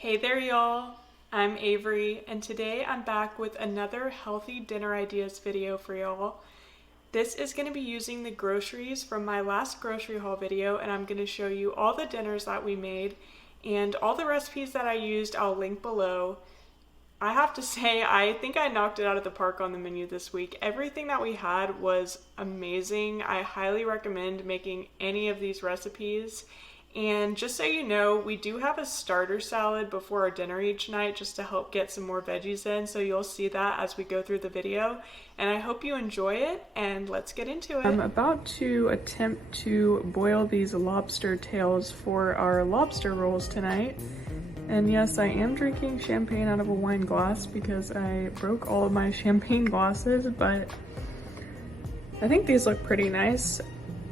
Hey there, y'all. I'm Avery, and today I'm back with another healthy dinner ideas video for y'all. This is going to be using the groceries from my last grocery haul video, and I'm going to show you all the dinners that we made and all the recipes that I used. I'll link below. I have to say, I think I knocked it out of the park on the menu this week. Everything that we had was amazing. I highly recommend making any of these recipes. And just so you know, we do have a starter salad before our dinner each night just to help get some more veggies in. So you'll see that as we go through the video. And I hope you enjoy it, and let's get into it. I'm about to attempt to boil these lobster tails for our lobster rolls tonight. And yes, I am drinking champagne out of a wine glass because I broke all of my champagne glasses, but I think these look pretty nice.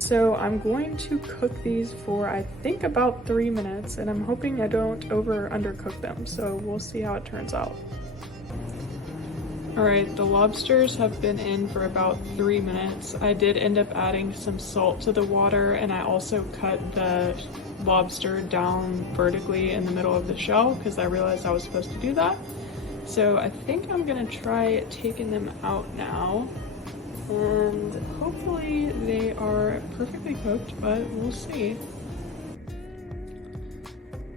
So I'm going to cook these for, I think, about 3 minutes, and I'm hoping I don't over or undercook them, so we'll see how it turns out. Alright, the lobsters have been in for about 3 minutes. I did end up adding some salt to the water, and I also cut the lobster down vertically in the middle of the shell because I realized I was supposed to do that. So I think I'm gonna try taking them out now. And hopefully they are perfectly cooked, but we'll see.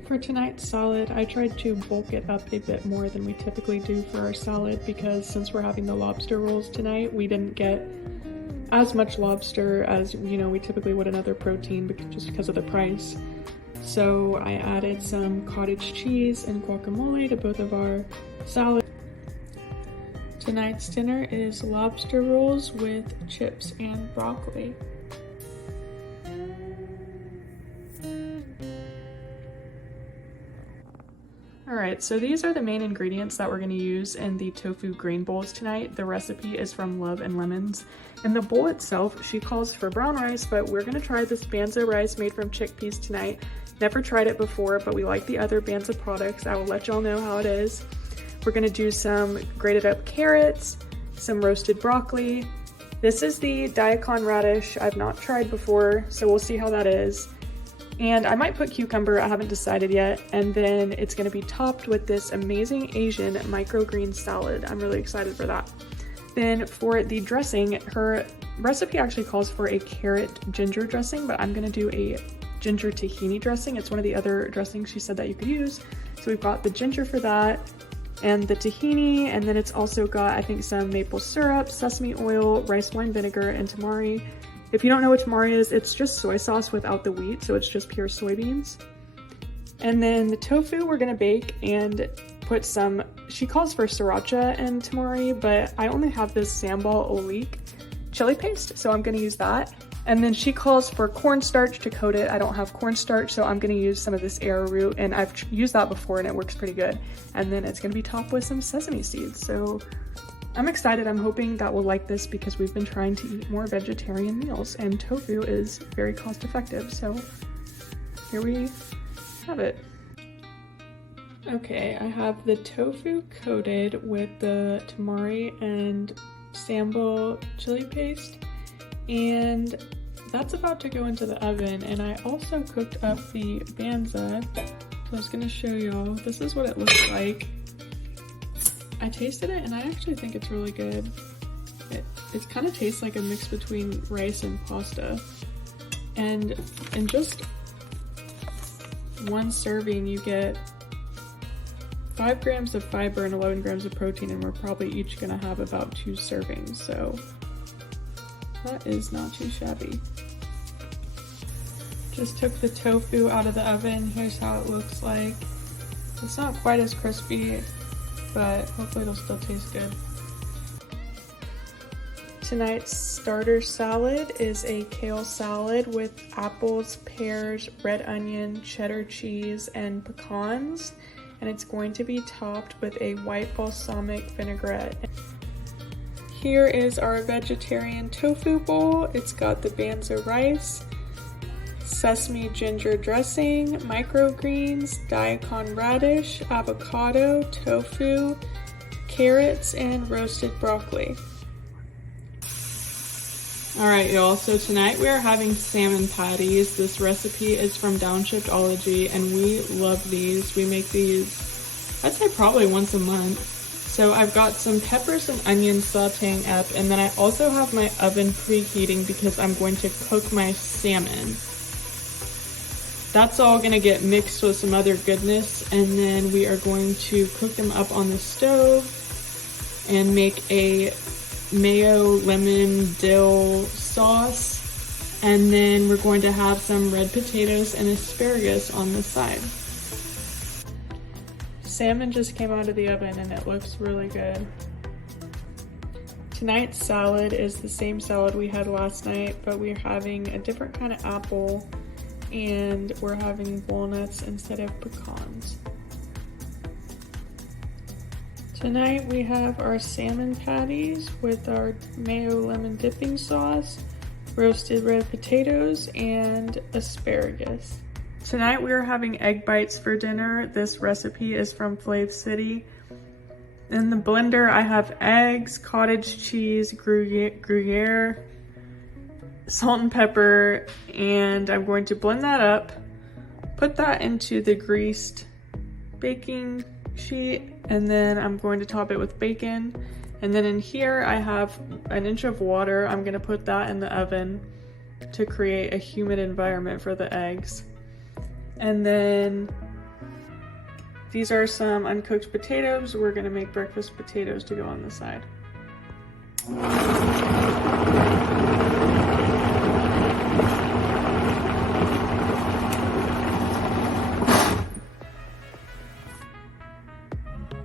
For tonight's salad, I tried to bulk it up a bit more than we typically do for our salad because since we're having the lobster rolls tonight, we didn't get as much lobster as, you know, we typically would another protein just because of the price. So I added some cottage cheese and guacamole to both of our salads. Tonight's dinner is lobster rolls with chips and broccoli. Alright, so these are the main ingredients that we're going to use in the tofu green bowls tonight. The recipe is from Love and Lemons. In the bowl itself, she calls for brown rice, but we're going to try this Banza rice made from chickpeas tonight. Never tried it before, but we like the other Banza products. I will let y'all know how it is. We're gonna do some grated up carrots, some roasted broccoli. This is the daikon radish. I've not tried before, so we'll see how that is. And I might put cucumber, I haven't decided yet. And then it's gonna be topped with this amazing Asian microgreen salad. I'm really excited for that. Then for the dressing, her recipe actually calls for a carrot ginger dressing, but I'm gonna do a ginger tahini dressing. It's one of the other dressings she said that you could use. So we've got the ginger for that, and the tahini, and then it's also got, I think, some maple syrup, sesame oil, rice wine vinegar, and tamari. If you don't know what tamari is, it's just soy sauce without the wheat, so it's just pure soybeans. And then the tofu we're gonna bake and put some, she calls for sriracha and tamari, but I only have this sambal olik chili paste, so I'm gonna use that. And then she calls for cornstarch to coat it. I don't have cornstarch, so I'm gonna use some of this arrowroot, and I've used that before and it works pretty good. And then it's gonna be topped with some sesame seeds. So I'm excited. I'm hoping that we'll like this because we've been trying to eat more vegetarian meals, and tofu is very cost effective. So here we have it. Okay, I have the tofu coated with the tamari and sambal chili paste, and that's about to go into the oven. And I also cooked up the Banza, so I was gonna show y'all. This is what it looks like. I tasted it and I actually think it's really good. It kind of tastes like a mix between rice and pasta. And in just one serving you get 5 grams of fiber and 11 grams of protein, and we're probably each gonna have about 2 servings, so that is not too shabby. Just took the tofu out of the oven. Here's how it looks like. It's not quite as crispy, but hopefully it'll still taste good. Tonight's starter salad is a kale salad with apples, pears, red onion, cheddar cheese, and pecans. And it's going to be topped with a white balsamic vinaigrette. Here is our vegetarian tofu bowl. It's got the Banza rice, sesame ginger dressing, microgreens, daikon radish, avocado, tofu, carrots, and roasted broccoli. Alright y'all, so tonight we are having salmon patties. This recipe is from Downshiftology and we love these. We make these, I'd say probably once a month. So I've got some peppers and onions sauteing up, and then I also have my oven preheating because I'm going to cook my salmon. That's all gonna get mixed with some other goodness, and then we are going to cook them up on the stove and make a mayo, lemon, dill sauce, and then we're going to have some red potatoes and asparagus on the side. Salmon just came out of the oven and it looks really good. Tonight's salad is the same salad we had last night, but we're having a different kind of apple and we're having walnuts instead of pecans. Tonight we have our salmon patties with our mayo lemon dipping sauce, roasted red potatoes, and asparagus. Tonight we are having egg bites for dinner. This recipe is from Flav City. In the blender I have eggs, cottage cheese, Gruyere, salt and pepper, and I'm going to blend that up, put that into the greased baking sheet, and then I'm going to top it with bacon. And then in here I have an inch of water. I'm going to put that in the oven to create a humid environment for the eggs. And then these are some uncooked potatoes. We're going to make breakfast potatoes to go on the side.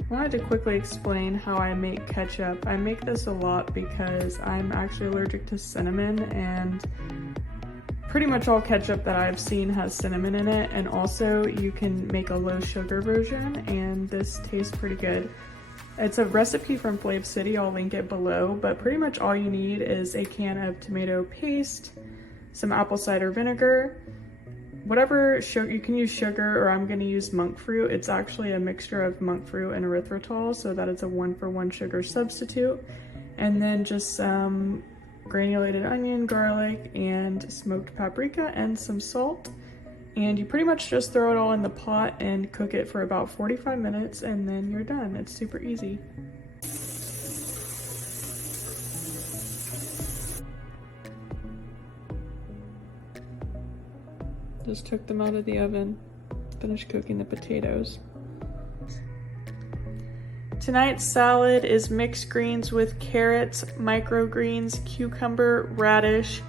I wanted to quickly explain how I make ketchup. I make this a lot because I'm actually allergic to cinnamon, and pretty much all ketchup that I've seen has cinnamon in it, and also you can make a low sugar version and this tastes pretty good. It's a recipe from Flav City, I'll link it below, but pretty much all you need is a can of tomato paste, some apple cider vinegar, whatever sugar, you can use sugar, or I'm going to use monk fruit. It's actually a mixture of monk fruit and erythritol, so that it's a 1-for-1 sugar substitute. And then just some granulated onion, garlic, and smoked paprika, and some salt. And you pretty much just throw it all in the pot and cook it for about 45 minutes, and then you're done. It's super easy. Just took them out of the oven, finished cooking the potatoes. Tonight's salad is mixed greens with carrots, microgreens, cucumber, radish,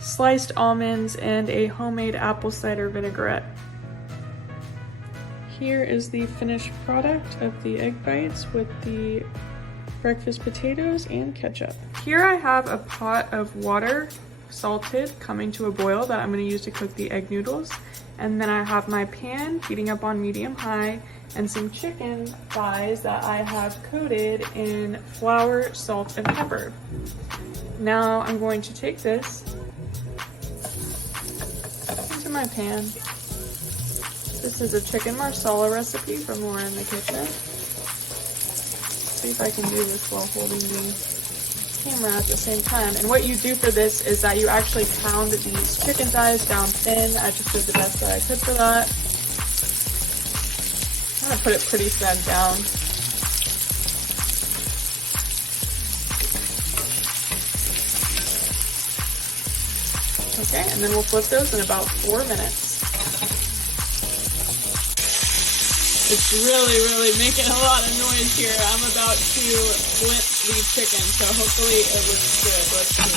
sliced almonds, and a homemade apple cider vinaigrette. Here is the finished product of the egg bites with the breakfast potatoes and ketchup. Here I have a pot of water, salted, coming to a boil, that I'm going to use to cook the egg noodles. And then I have my pan heating up on medium-high, and some chicken thighs that I have coated in flour, salt, and pepper. Now I'm going to take this into my pan. This is a chicken marsala recipe from Laura in the Kitchen. See if I can do this while holding the camera at the same time. And what you do for this is that you actually pound these chicken thighs down thin. I just did the best that I could for that. I'm gonna put it pretty thin down. Okay, and then we'll flip those in about 4 minutes. It's really making a lot of noise here. I'm about to flip the chicken, so hopefully it looks good. Let's see.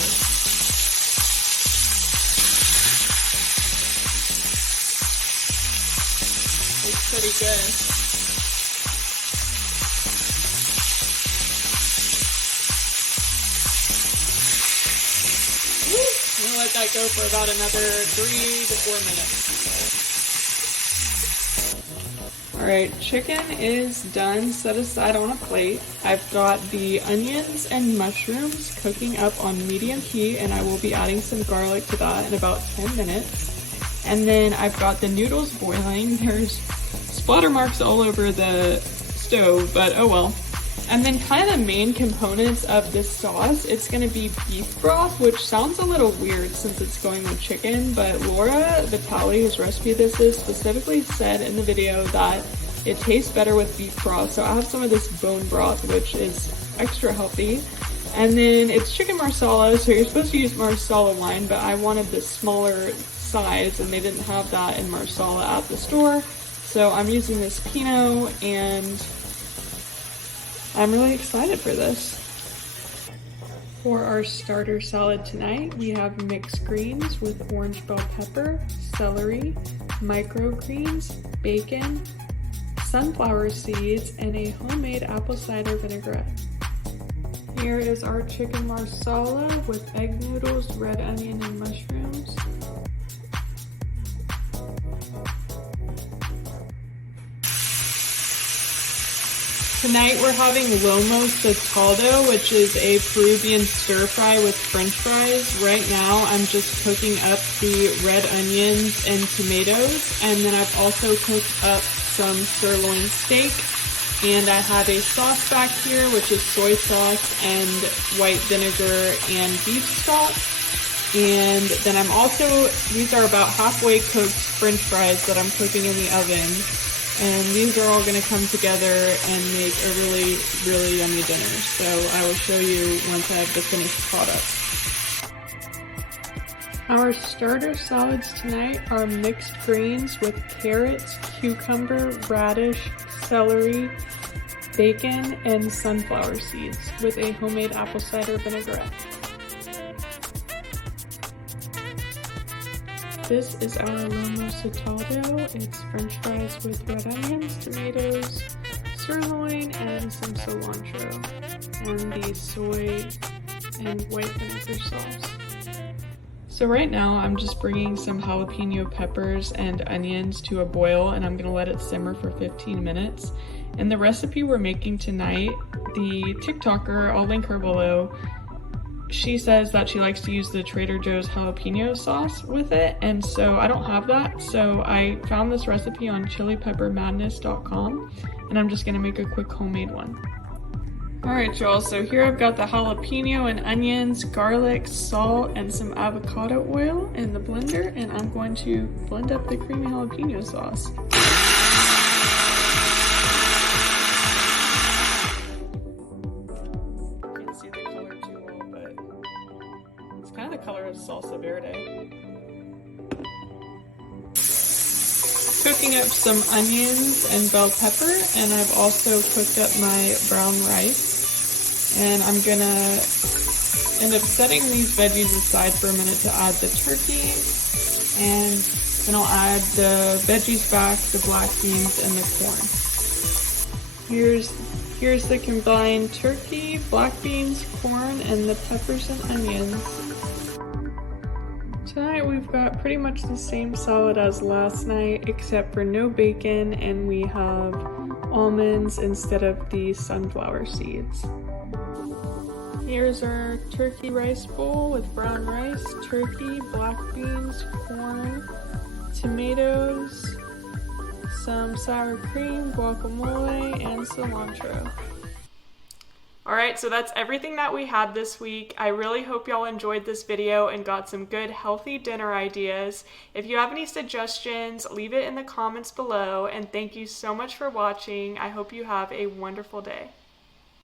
It's pretty good. Woo! I'm gonna let that go for about another 3 to 4 minutes. Alright, chicken is done, set aside on a plate. I've got the onions and mushrooms cooking up on medium heat, and I will be adding some garlic to that in about 10 minutes. And then I've got the noodles boiling. There's splatter marks all over the stove, but oh well. And then kind of the main components of this sauce, it's gonna be beef broth, which sounds a little weird since it's going with chicken, but Laura Vitale, whose recipe this is, specifically said in the video that it tastes better with beef broth. So I have some of this bone broth, which is extra healthy. And then it's chicken marsala, so you're supposed to use marsala wine, but I wanted the smaller size and they didn't have that in marsala at the store. So I'm using this Pinot and I'm really excited for this. For our starter salad tonight, we have mixed greens with orange bell pepper, celery, microgreens, bacon, sunflower seeds, and a homemade apple cider vinaigrette. Here is our chicken marsala with egg noodles, red onion, and mushrooms. Tonight we're having lomo saltado, which is a Peruvian stir fry with French fries. Right now I'm just cooking up the red onions and tomatoes, and then I've also cooked up some sirloin steak. And I have a sauce back here, which is soy sauce and white vinegar and beef stock. And then I'm also, these are about halfway cooked French fries that I'm cooking in the oven. And these are all gonna come together and make a really, really yummy dinner. So I will show you once I have the finished product. Our starter salads tonight are mixed greens with carrots, cucumber, radish, celery, bacon, and sunflower seeds with a homemade apple cider vinaigrette. This is our lomo saltado. It's French fries with red onions, tomatoes, sirloin, and some cilantro, and the soy and white vinegar sauce. So right now I'm just bringing some jalapeno peppers and onions to a boil, and I'm gonna let it simmer for 15 minutes. And the recipe we're making tonight, the TikToker, I'll link her below, she says that she likes to use the Trader Joe's jalapeno sauce with it, and so I don't have that, so I found this recipe on chilipeppermadness.com, and I'm just gonna make a quick homemade one. Alright y'all, so here I've got the jalapeno and onions, garlic, salt, and some avocado oil in the blender, and I'm going to blend up the creamy jalapeno sauce. You can't see the color too well, but it's kind of the color of salsa verde. Cooking up some onions and bell pepper, and I've also cooked up my brown rice. And I'm gonna end up setting these veggies aside for a minute to add the turkey, and then I'll add the veggies back, the black beans, and the corn. Here's the combined turkey, black beans, corn, and the peppers and onions. Tonight we've got pretty much the same salad as last night, except for no bacon, and we have almonds instead of the sunflower seeds. Here's our turkey rice bowl with brown rice, turkey, black beans, corn, tomatoes, some sour cream, guacamole, and cilantro. Alright, so that's everything that we had this week. I really hope y'all enjoyed this video and got some good healthy dinner ideas. If you have any suggestions, leave it in the comments below, and thank you so much for watching. I hope you have a wonderful day.